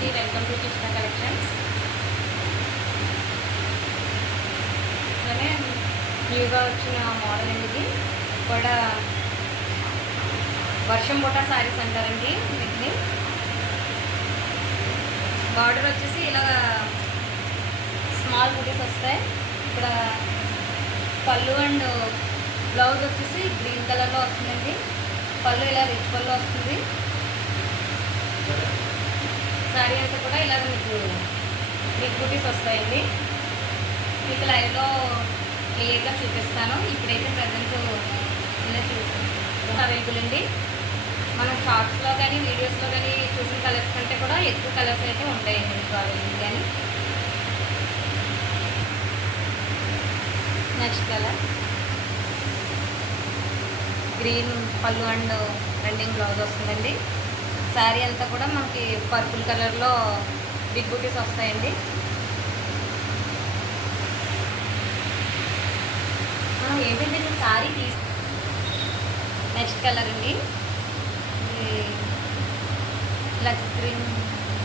అండి, welcome to Krishna collections. అలానే న్యూగా వచ్చిన మోడల్ అండి. ఇది కూడా వర్షం బుట్ట శారీస్ అంటారండి. వీటిని బార్డర్ వచ్చేసి ఇలా స్మాల్ బుటీస్ వస్తాయి. ఇక్కడ పళ్ళు అండ్ బ్లౌజ్ వచ్చేసి గ్రీన్ కలర్లో వస్తుందండి. పళ్ళు ఇలా రిచ్ పళ్ళు వస్తుంది. శారీ అంతా కూడా ఇలా మీకు బిగ్ బుటీస్ వస్తాయండి. మీకు లైవ్లో క్లియర్గా చూపిస్తాను. ఇప్పుడైతే ప్రజెంట్ ఇలా చూస్తాను అవైలబుల్ అండి. మనం షార్ట్స్లో కానీ వీడియోస్లో కానీ చూసిన కలర్స్ కంటే కూడా ఎక్కువ కలర్స్ అయితే ఉంటాయండి మీకు అవైలబుల్. కానీ నెక్స్ట్ కలర్ గ్రీన్ పళ్ళు అండ్ రన్నింగ్ బ్లౌజ్ వస్తుందండి. శారీ అంతా కూడా మనకి పర్పుల్ కలర్లో బిగ్ బూటీస్ వస్తాయండి. ఏంటంటే నేను శారీ నెక్స్ట్ కలర్ అండి. లక్స్ గ్రీన్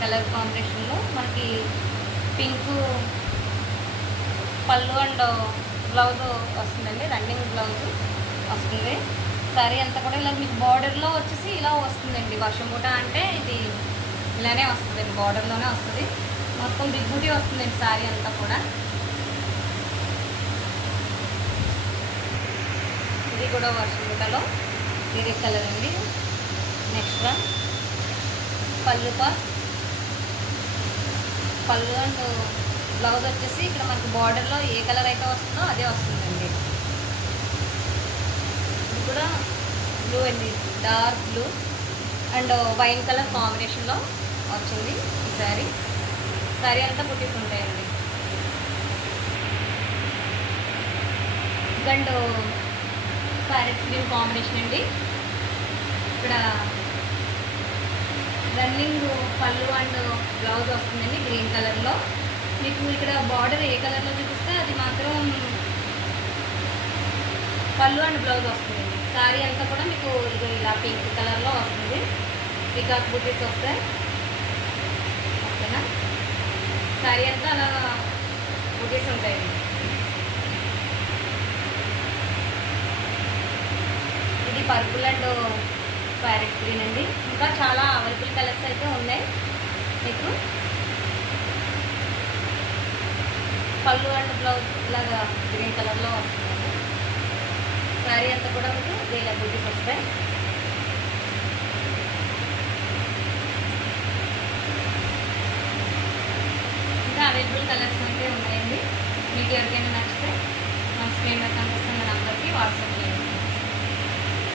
కలర్ కాంబినేషన్లో మనకి పింక్ పళ్ళు అండ్ బ్లౌజ్ వస్తుందండి. రన్నింగ్ బ్లౌజ్ వస్తుంది. శారీ అంతా కూడా ఇలా మీకు బార్డర్లో వచ్చేసి ఇలా వస్తుందండి. వర్షం బూట అంటే ఇది ఇలానే వస్తుందండి, బార్డర్లోనే వస్తుంది. మొత్తం బిగ్ బూటీ వస్తుందండి శారీ అంతా కూడా. ఇది కూడా వర్షం బూటలో వేరే కలర్ అండి. నెక్స్ట్ వన్ పళ్ళు అండ్ బ్లౌజ్ వచ్చేసి ఇక్కడ మనకి బార్డర్లో ఏ కలర్ అయితే వస్తుందో అదే వస్తుందండి. ఇది కూడా బ్లూ అండి, dark blue and wine colour కాంబినేషన్లో వచ్చింది ఈ శారీ అంతా బుటీస్ ఉంటాయండి. అండ్ ప్యారెట్ గ్రీన్ కాంబినేషన్ అండి. ఇక్కడ రన్నింగ్ పళ్ళు అండ్ బ్లౌజ్ వస్తుందండి గ్రీన్ కలర్లో. మీకు ఇక్కడ బార్డర్ ఏ కలర్లో చూపిస్తే అది మాత్రం పళ్ళు అండ్ బ్లౌజ్ వస్తుందండి. శారీ అంతా కూడా మీకు ఇది ఇలా పింక్ కలర్లో వస్తుంది. పికాక్ బుటీస్ వస్తాయి. ఓకేనా, శారీ అంతా అలా బుటీస్ ఉంటాయండి. ఇది పర్పుల్ అండ్ ప్యారెట్ గ్రీన్ అండి. ఇంకా చాలా అవైలబుల్ కలర్స్ అయితే ఉన్నాయి మీకు. పళ్ళు అండ్ బ్లౌజ్ ఇలాగా గ్రీన్ కలర్లో వస్తుందండి. శారీ అంతా కూడా మీకు ఇలా బుటీస్ వస్తాయి. ఇంకా అవైలబుల్ కలర్స్ అయితే ఉన్నాయండి. మీకు ఎవరికైనా నచ్చితే మన స్క్రీన్ మీద కనిపిస్తున్న నెంబర్కి వాట్సాప్